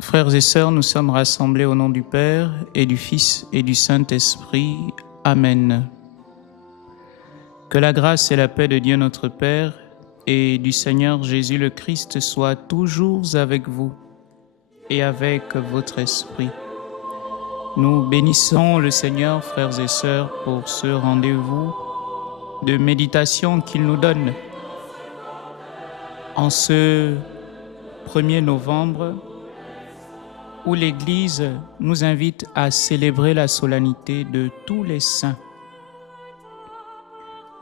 Frères et sœurs, nous sommes rassemblés au nom du Père et du Fils et du Saint-Esprit. Amen. Que la grâce et la paix de Dieu notre Père et du Seigneur Jésus le Christ soient toujours avec vous et avec votre esprit. Nous bénissons le Seigneur, frères et sœurs, pour ce rendez-vous de méditation qu'il nous donne. En ce 1er novembre, où l'Église nous invite à célébrer la solennité de tous les saints.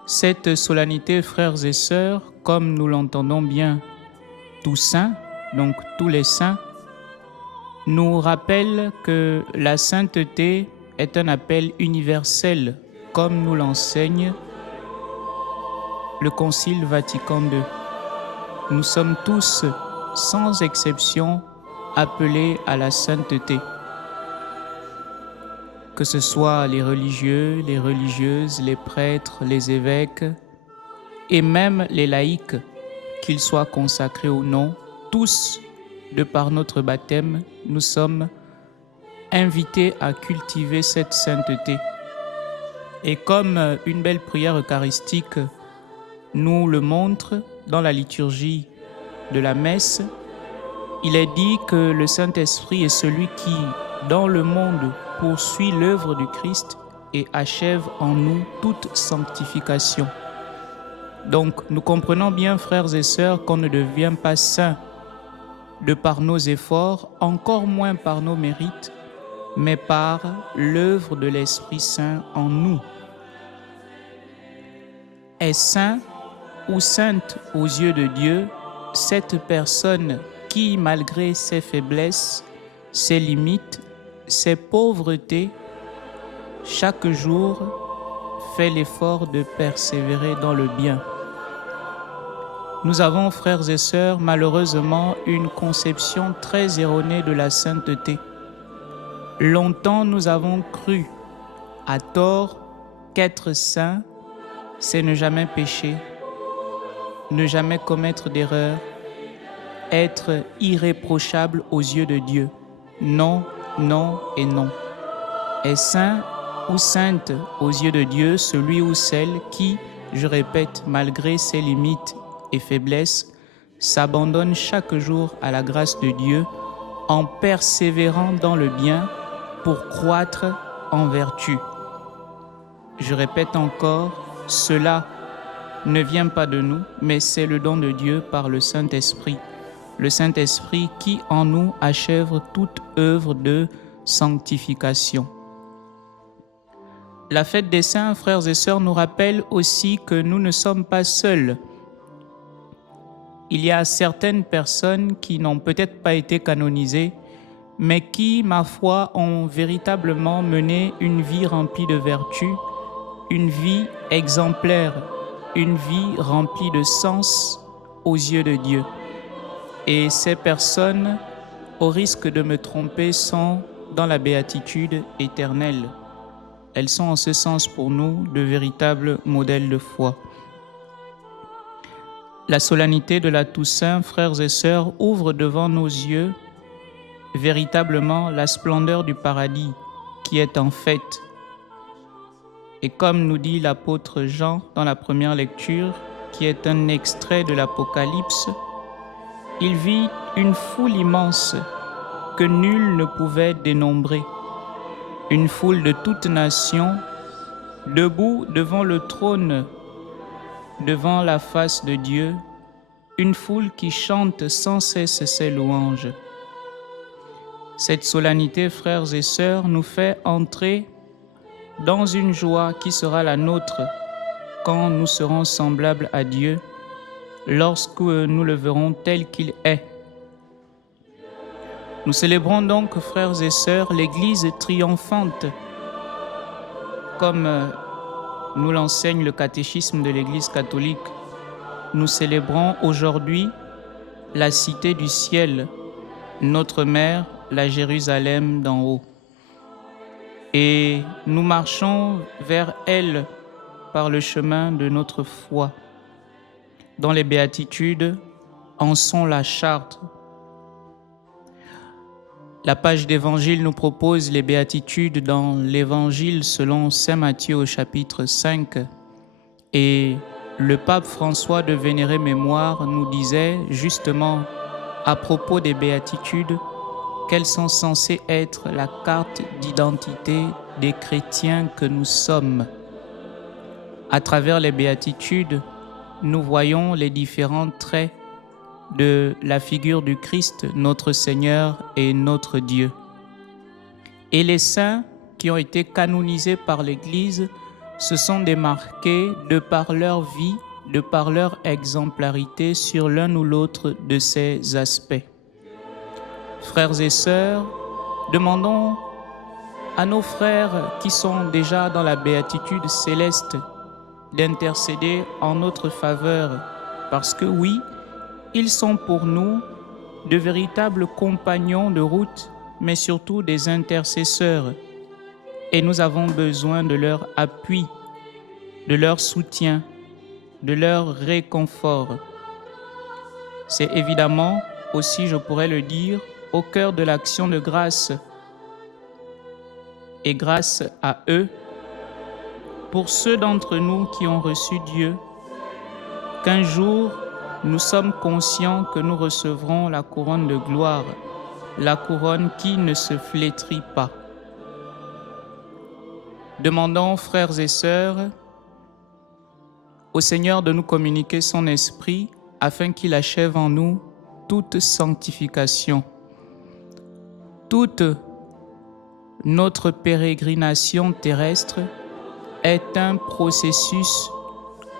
Cette solennité, frères et sœurs, comme nous l'entendons bien, tous saints, donc tous les saints, nous rappelle que la sainteté est un appel universel, comme nous l'enseigne le Concile Vatican II. Nous sommes tous, sans exception, appelés à la sainteté. Que ce soit les religieux, les religieuses, les prêtres, les évêques et même les laïcs, qu'ils soient consacrés ou non, tous, de par notre baptême, nous sommes invités à cultiver cette sainteté. Et comme une belle prière eucharistique nous le montre dans la liturgie de la messe, il est dit que le Saint-Esprit est celui qui, dans le monde, poursuit l'œuvre du Christ et achève en nous toute sanctification. Donc, nous comprenons bien, frères et sœurs, qu'on ne devient pas saint de par nos efforts, encore moins par nos mérites, mais par l'œuvre de l'Esprit Saint en nous. Est saint ou sainte aux yeux de Dieu cette personne qui, malgré ses faiblesses, ses limites, ses pauvretés, chaque jour fait l'effort de persévérer dans le bien. Nous avons, frères et sœurs, malheureusement une conception très erronée de la sainteté. Longtemps, nous avons cru, à tort, qu'être saint, c'est ne jamais pécher, ne jamais commettre d'erreur, être irréprochable aux yeux de Dieu. Non, non et non. Est saint ou sainte aux yeux de Dieu celui ou celle qui, je répète, malgré ses limites et faiblesses, s'abandonne chaque jour à la grâce de Dieu en persévérant dans le bien pour croître en vertu. Je répète encore, cela ne vient pas de nous, mais c'est le don de Dieu par le Saint-Esprit. Le Saint-Esprit qui en nous achève toute œuvre de sanctification. La fête des saints, frères et sœurs, nous rappelle aussi que nous ne sommes pas seuls. Il y a certaines personnes qui n'ont peut-être pas été canonisées, mais qui, ma foi, ont véritablement mené une vie remplie de vertu, une vie exemplaire, une vie remplie de sens aux yeux de Dieu. Et ces personnes, au risque de me tromper, sont dans la béatitude éternelle. Elles sont en ce sens pour nous de véritables modèles de foi. La solennité de la Toussaint, frères et sœurs, ouvre devant nos yeux véritablement la splendeur du paradis qui est en fête. Et comme nous dit l'apôtre Jean dans la première lecture, qui est un extrait de l'Apocalypse, il vit une foule immense que nul ne pouvait dénombrer, une foule de toutes nations, debout devant le trône, devant la face de Dieu, une foule qui chante sans cesse ses louanges. Cette solennité, frères et sœurs, nous fait entrer dans une joie qui sera la nôtre quand nous serons semblables à Dieu, lorsque nous le verrons tel qu'il est. Nous célébrons donc, frères et sœurs, l'Église triomphante, comme nous l'enseigne le catéchisme de l'Église catholique. Nous célébrons aujourd'hui la cité du ciel, notre mère, la Jérusalem d'en haut. Et nous marchons vers elle par le chemin de notre foi. Dans les béatitudes, en sont la charte. La page d'évangile nous propose les béatitudes dans l'évangile selon saint Matthieu au chapitre 5. Et le pape François de Vénérée Mémoire nous disait justement à propos des béatitudes qu'elles sont censées être la carte d'identité des chrétiens que nous sommes. À travers les béatitudes, nous voyons les différents traits de la figure du Christ, notre Seigneur et notre Dieu. Et les saints qui ont été canonisés par l'Église se sont démarqués de par leur vie, de par leur exemplarité sur l'un ou l'autre de ces aspects. Frères et sœurs, demandons à nos frères qui sont déjà dans la béatitude céleste d'intercéder en notre faveur, parce que oui, ils sont pour nous de véritables compagnons de route, mais surtout des intercesseurs. Et nous avons besoin de leur appui, de leur soutien, de leur réconfort. C'est évidemment aussi, je pourrais le dire, au cœur de l'action de grâce. Et grâce à eux, pour ceux d'entre nous qui ont reçu Dieu, qu'un jour, nous sommes conscients que nous recevrons la couronne de gloire, la couronne qui ne se flétrit pas. Demandons, frères et sœurs, au Seigneur de nous communiquer son esprit afin qu'il achève en nous toute sanctification. Toute notre pérégrination terrestre est un processus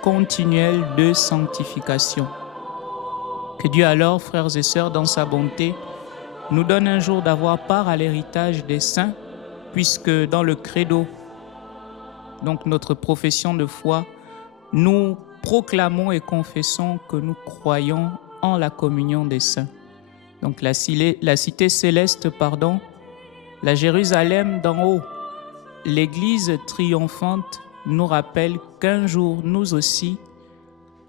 continuel de sanctification. Que Dieu alors, frères et sœurs, dans sa bonté, nous donne un jour d'avoir part à l'héritage des saints, puisque dans le credo, donc notre profession de foi, nous proclamons et confessons que nous croyons en la communion des saints. Donc la cité céleste, la Jérusalem d'en haut, l'Église triomphante nous rappelle qu'un jour, nous aussi,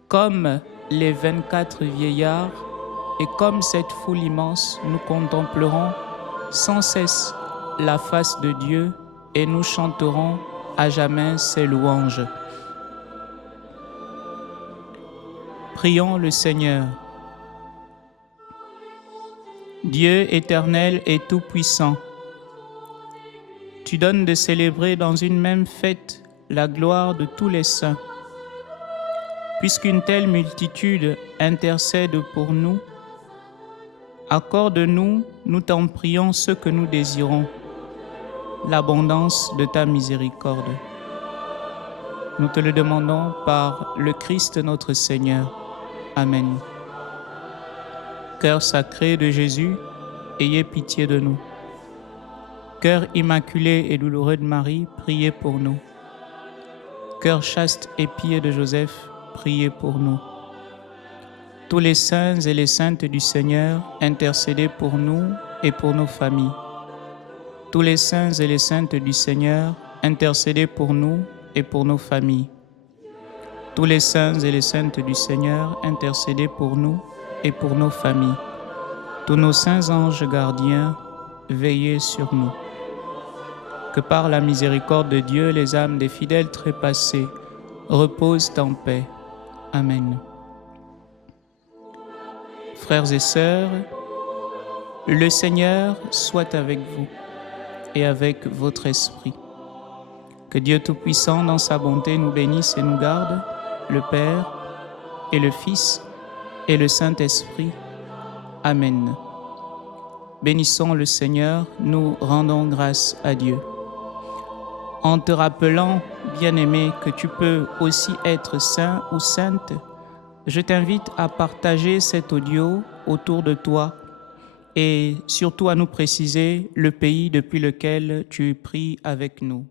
comme les 24 vieillards et comme cette foule immense, nous contemplerons sans cesse la face de Dieu et nous chanterons à jamais ses louanges. Prions le Seigneur. Dieu éternel et tout-puissant, tu donnes de célébrer dans une même fête la gloire de tous les saints. Puisqu'une telle multitude intercède pour nous, accorde-nous, nous t'en prions, ce que nous désirons, l'abondance de ta miséricorde. Nous te le demandons par le Christ notre Seigneur. Amen. Cœur sacré de Jésus, ayez pitié de nous. Cœur immaculé et douloureux de Marie, priez pour nous. Cœur chaste et pieux de Joseph, priez pour nous. Tous les saints et les saintes du Seigneur, intercédez pour nous et pour nos familles. Tous les saints et les saintes du Seigneur, intercédez pour nous et pour nos familles. Tous les saints et les saintes du Seigneur, intercédez pour nous et pour nos familles. Tous nos saints anges gardiens, veillez sur nous. Que par la miséricorde de Dieu, les âmes des fidèles trépassés reposent en paix. Amen. Frères et sœurs, le Seigneur soit avec vous et avec votre esprit. Que Dieu Tout-Puissant, dans sa bonté, nous bénisse et nous garde, le Père et le Fils et le Saint-Esprit. Amen. Bénissons le Seigneur, nous rendons grâce à Dieu. En te rappelant, bien-aimé, que tu peux aussi être saint ou sainte, je t'invite à partager cet audio autour de toi et surtout à nous préciser le pays depuis lequel tu pries avec nous.